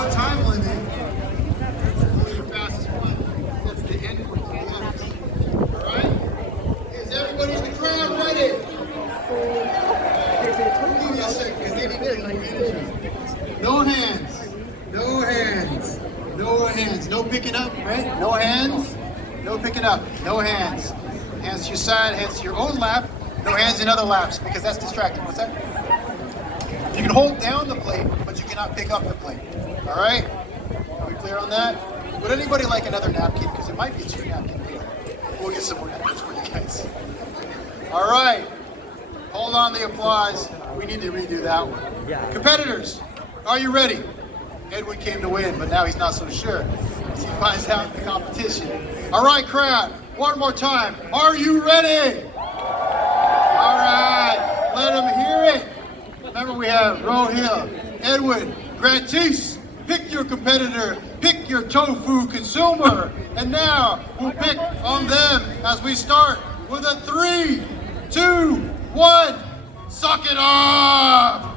no time limit. Your fastest one. That's the end one. All right? Is everybody in the crowd ready? Give me a second, because they need to manage. No hands. No hands. No hands. No picking up, right? No hands. No picking up. No hands. Hands to your side, hands to your own lap. No hands in other laps, because that's distracting. What's that? You can hold down the plate, but you cannot pick up the plate. All right? Are we clear on that? Would anybody like another napkin? Because it might be a 2-napkin deal. We'll get some more napkins for you guys. All right. Hold on the applause. We need to redo that one. Competitors, are you ready? Edwin came to win, but now he's not so sure as he finds out the competition. All right, crowd, one more time. Are you ready? All right, let them hear it. Remember, we have Rohil, Edwin, Grantis. Pick your competitor, pick your tofu consumer. And now we'll pick on them as we start with a 3, 2, 1. Suck it up!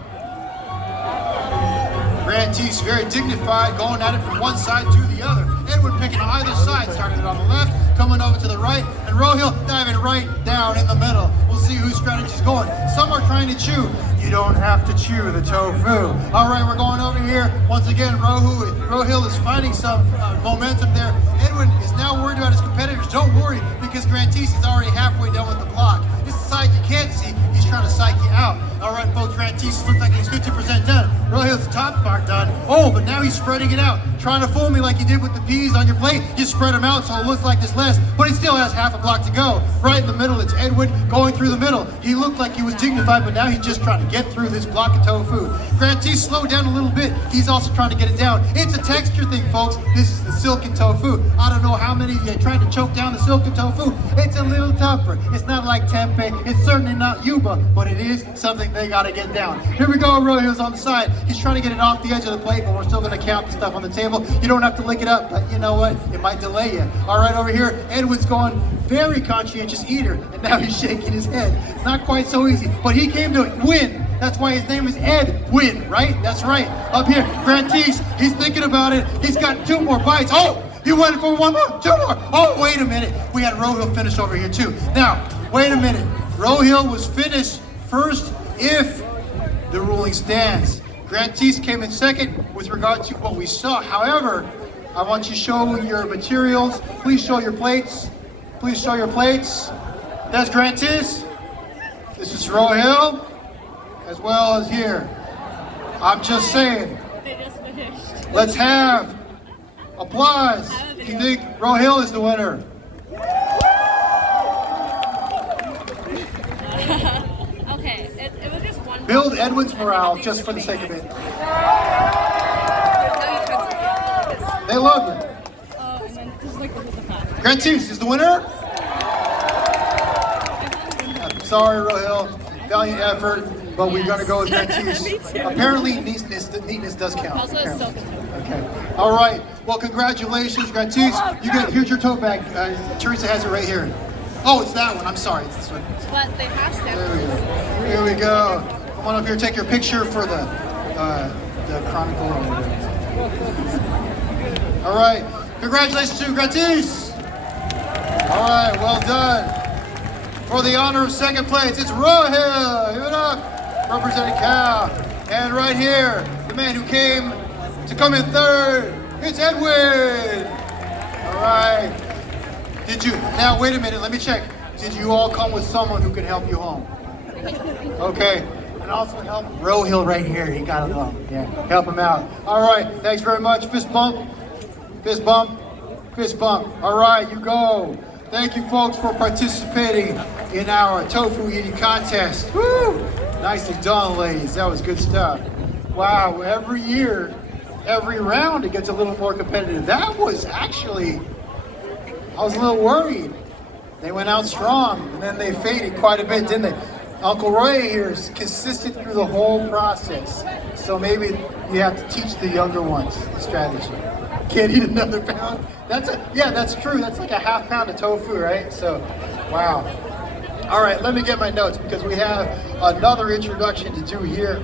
Grantis very dignified, going at it from one side to the other. Edwin picking on either side, starting it on the left, coming over to the right, and Rohil diving right down in the middle. We'll see whose strategy's going. Some are trying to chew. You don't have to chew the tofu. All right, we're going over here. Once again, Rohil is finding some momentum there. Edwin is now worried about his competitors. Don't worry, because Grantis is already halfway done with the block. This is the side you can't see. He's trying to psych you out. All right, folks, Grantis looks like he's 50% done. Rohil's the top part done. Oh, but now he's spreading it out. Trying to fool me like you did with the peas on your plate. You spread them out so it looks like there's less, but he still has half a block to go. Right in the middle, it's Edwin going through the middle. He looked like he was dignified, but now he's just trying to get through this block of tofu. Grantis slowed down a little bit. He's also trying to get it down. It's a texture thing, folks. This is the silken tofu. I don't know how many of you tried to choke down the silken tofu. It's a little tougher. It's not like tempeh. It's certainly not yuba, but it is something they got to get down. Here we go. Rohil's on the side. He's trying to get it off the edge of the plate, but we're still going to count the stuff on the table. You don't have to lick it up, but you know what? It might delay you. All right, over here, Edwin's going very conscientious eater, and now he's shaking his head. Not quite so easy, but he came to win. That's why his name is Edwin, right? That's right. Up here, Grantis, he's thinking about it. He's got 2 more bites. Oh, you went for 1 more, 2 more. Oh, wait a minute. We had Rohil finish over here too. Now, wait a minute. Rohil was finished first if the ruling stands. Grantis came in second with regard to what we saw. However, I want you to show your materials. Please show your plates. Please show your plates. That's Grantis. This is Rohil, as well as here. I'm just saying. They just finished. Let's have applause. Do you think Rohil is the winner? Okay, it was just one. Build Edwin's morale just for the sake of it. They love you. Oh, and then just like this is the fast. Grantis is the winner. I'm sorry, Rohil. Valiant effort, but we're going to go with Grantis. Me too. Apparently, neatness does count. Also, it's so good. Okay. All right. Well, congratulations, Grantis. Here's your tote bag. Teresa has it right here. Oh, it's that one. I'm sorry. It's this one. But they have There samples. we go. Here we go. Come on up here. Take your picture for the chronicle. All right. Congratulations to Grantis. All right. Well done. For the honor of second place, it's Rohil. Give it up. Representing Cal. And right here, the man who came to come in third, it's Edwin. All right. Did you, now wait a minute, let me check. Did you all come with someone who could help you home? Okay. And also help Rohil right here. He got it home. Yeah. Help him out. All right. Thanks very much. Fist bump. Fist bump. Fist bump. All right. You go. Thank you, folks, for participating in our tofu eating contest. Woo! Nicely done, ladies. That was good stuff. Wow. Every year, every round, it gets a little more competitive. That was actually, I was a little worried. They went out strong, and then they faded quite a bit, didn't they? Uncle Roy here is consistent through the whole process. So maybe you have to teach the younger ones the strategy. Can't eat another pound. Yeah, that's true. That's like a half pound of tofu, right? So, wow. All right, let me get my notes because we have another introduction to do here.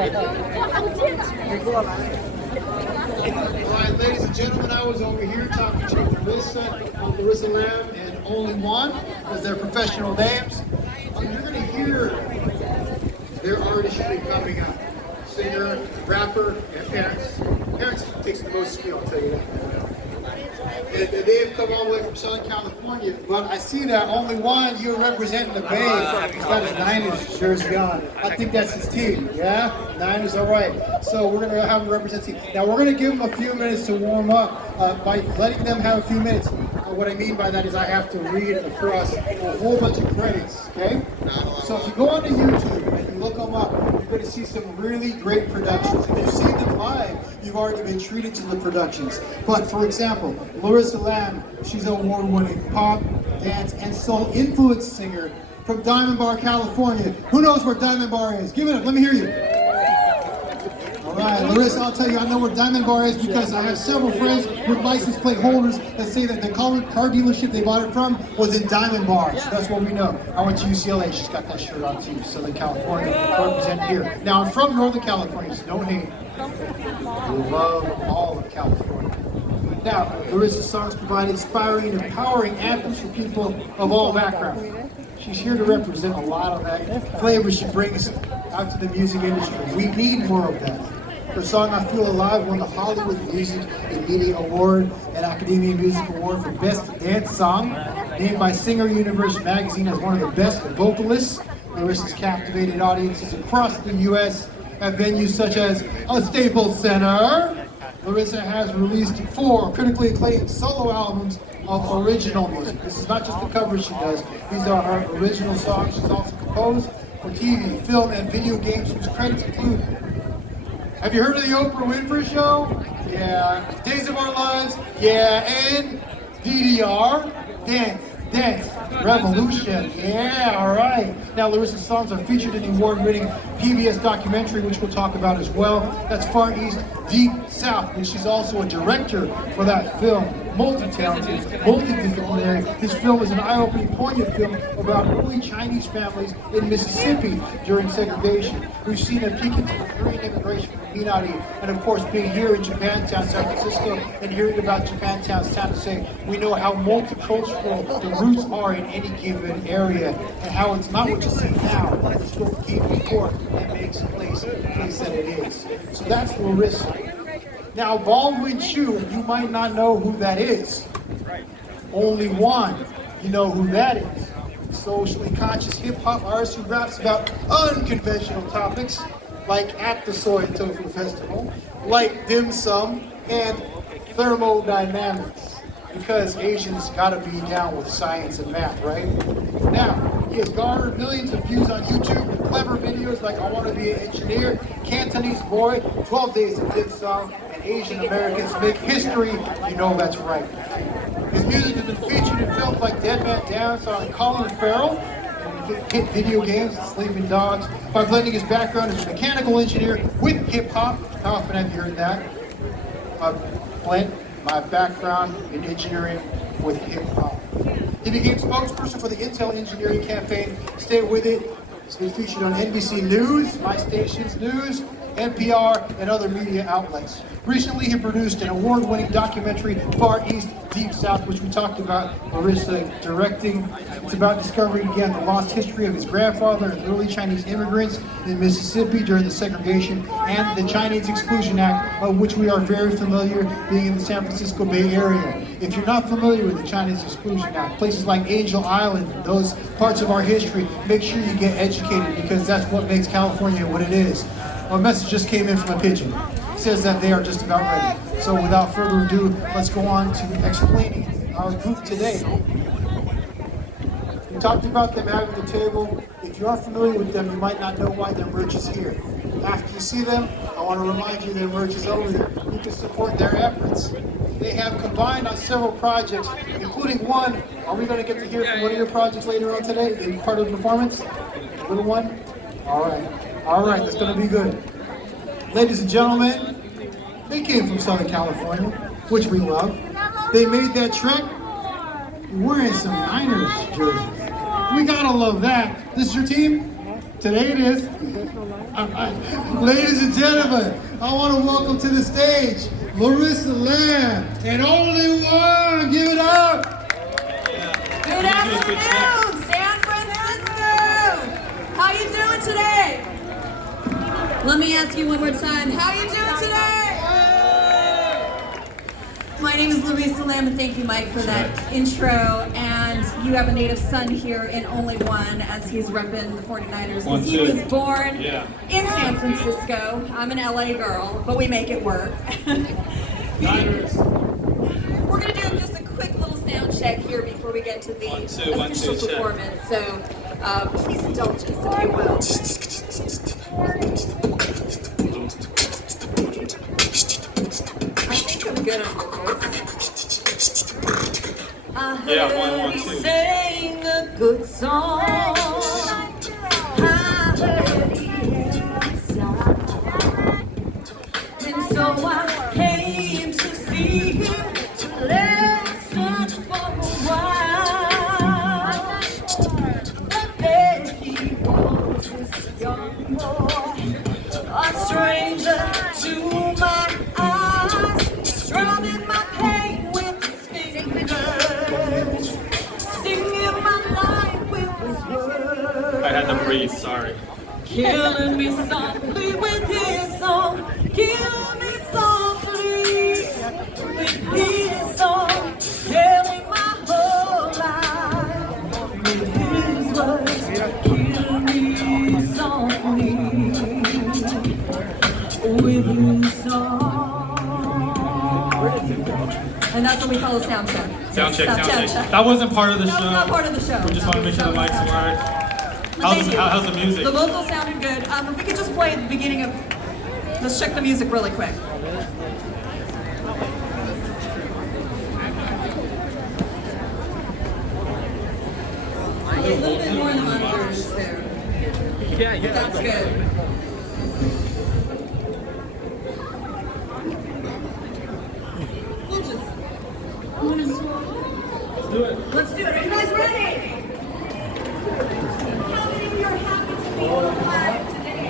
All right, ladies and gentlemen, I was over here talking to Larissa Lamb, and Only One, as their professional names. You're going to hear their artistry coming up. Singer, rapper, and parents. Parents takes the most skill, I'll tell you that. And they have come all the way from Southern California, but I see that Only One, you're representing the Bay. He's got his Niners jersey on. I think that's his team, yeah? Niners, all right. So we're going to have him represent the team. Now we're going to give them a few minutes to warm up by letting them have a few minutes. What I mean by that is I have to read across a whole bunch of credits, okay? So if you go onto YouTube and you look them up, you're going to see some really great productions. If you've seen them live, you've already been treated to the productions. But for example, Larissa Lamb, she's an award-winning pop, dance, and soul influence singer from Diamond Bar, California. Who knows where Diamond Bar is? Give it up, let me hear you. All right, Larissa, I'll tell you, I know where Diamond Bar is because I have several friends with license plate holders that say that the car dealership they bought it from was in Diamond Bar. So that's what we know. I went to UCLA, she's got that shirt on too, Southern California, representing here. Now, I'm from Northern California, so don't hate. We love all of California. Now, Larissa's songs provide inspiring and empowering anthems for people of all backgrounds. She's here to represent a lot of that flavor she brings out to the music industry. We need more of that. Her song, I Feel Alive, won the Hollywood Music and Media Award and Academia Music Award for Best Dance Song, named by Singer Universe magazine as one of the best vocalists. Larissa's captivated audiences across the U.S. at venues such as a Staples Center. Larissa has released 4 critically acclaimed solo albums of original music. This is not just the covers she does. These are her original songs. She's also composed for TV, film, and video games, whose credits include. Have you heard of the Oprah Winfrey Show? Yeah. Days of Our Lives? Yeah. And DDR? Dance Revolution. Yeah, all right. Now, Larissa's songs are featured in the award-winning PBS documentary, which we'll talk about as well. That's Far East, Deep South, and she's also a director for that film. Multi-talented, multidisciplinary. This film is an eye-opening, poignant film about early Chinese families in Mississippi during segregation. We've seen a peek into the Korean immigration from Minari, and of course, being here in Japantown, San Francisco, and hearing about Japantown, San Jose, we know how multicultural the roots are in any given area, and how it's not what you see now, it's what came before that makes a place the place that it is. So that's Larissa. Now, Baldwin Chu, you might not know who that is. Only One, you know who that is. Socially conscious hip-hop artist who raps about unconventional topics, like at the Soy and Tofu Festival, like dim sum, and thermodynamics. Because Asians gotta be down with science and math, right? Now, he has garnered millions of views on YouTube with clever videos like I Want to Be an Engineer, Cantonese Boy, 12 Days of Dim Sum, and Asian Americans Make History. You know that's right. His music has been featured in films like Dead Man Down, starring Colin Farrell, and hit video games, Sleeping Dogs, by blending his background as a mechanical engineer with hip-hop. How often have you heard that? Blend my background in engineering with hip-hop. He became spokesperson for the Intel engineering campaign, Stay With It. He's been featured on NBC News, My Stations News, NPR, and other media outlets. Recently, he produced an award-winning documentary, Far East, Deep South, which we talked about, Larissa directing. It's about discovering again the lost history of his grandfather and early Chinese immigrants in Mississippi during the segregation and the Chinese Exclusion Act, of which we are very familiar, being in the San Francisco Bay Area. If you're not familiar with the Chinese Exclusion Act, places like Angel Island, those parts of our history, make sure you get educated, because that's what makes California what it is. A message just came in from a pigeon. It says that they are just about ready. So without further ado, let's go on to explaining our group today. We talked about them having the table. If you aren't familiar with them, you might not know why their merch is here. After you see them, I want to remind you their merch is over there. You can support their efforts. They have combined on several projects, including one. Are we going to get to hear from one of your projects later on today in part of the performance? Little one? All right, that's going to be good. Ladies and gentlemen, they came from Southern California, which we love. They made that trek wearing some Niners jerseys. We gotta love that. This is your team? Today it is. All right. Ladies and gentlemen, I want to welcome to the stage Larissa Lamb and Only One. Give it up. Good afternoon, San Francisco. How you doing today? Let me ask you one more time. How you doing today? My name is Larissa Lamb, and thank you, Mike, for that intro. And you have a native son here in Only One, as he's repping the 49ers. Because he was born in San Francisco. I'm an LA girl, but we make it work. Niners. We're going to do just a quick little sound check here before we get to the official performance. So please indulge us, if you will. I think I'm good on vocals. Yeah, 1, 1, 2. Sang a good song. I heard the inside. And so I came to see him, to listen for a while. But there he was, this young boy, a stranger to my eyes, strumming my pain with his fingers, singing my life with his words. I had to breathe, sorry. Killing me softly with his song. Kill me softly with his song. Telling my whole life with his words. Kill me softly with his song. And that's what we call a sound check. Sound check. That wasn't part of the show. That was not part of the show. We just want to make sure the mics work. Thank you. How's the music? The vocals sounded good. If we could just play at the beginning of, let's check the music really quick. A little bit more in the monitors there. Yeah. That's good. Let's do it. Let's do it. Are you guys ready? How many of you are happy to be alive today?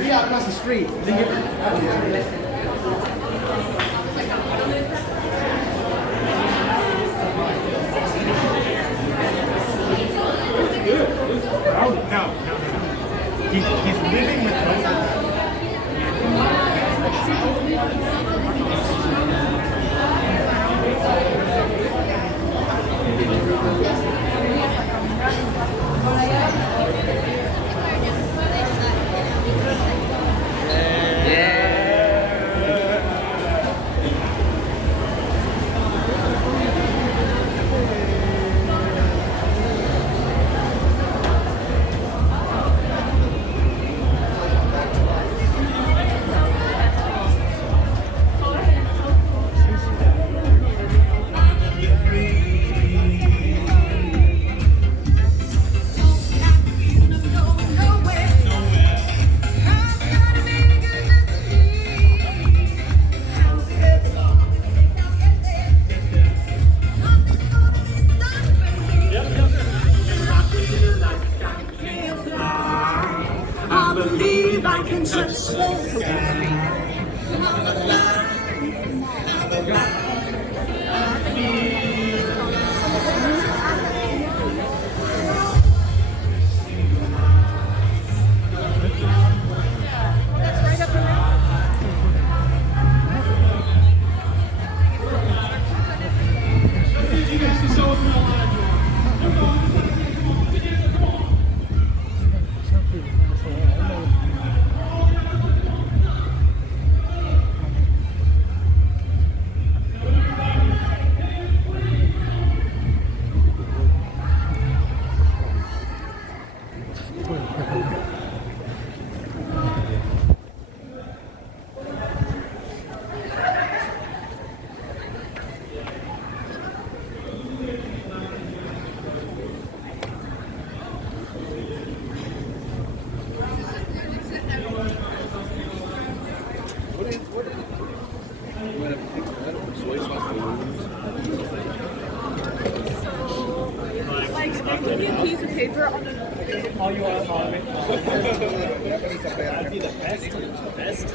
Yeah, across the street. He's living with COVID. I believe I can touch the Like, give me a piece of paper on the All you want on me. That'd be the best.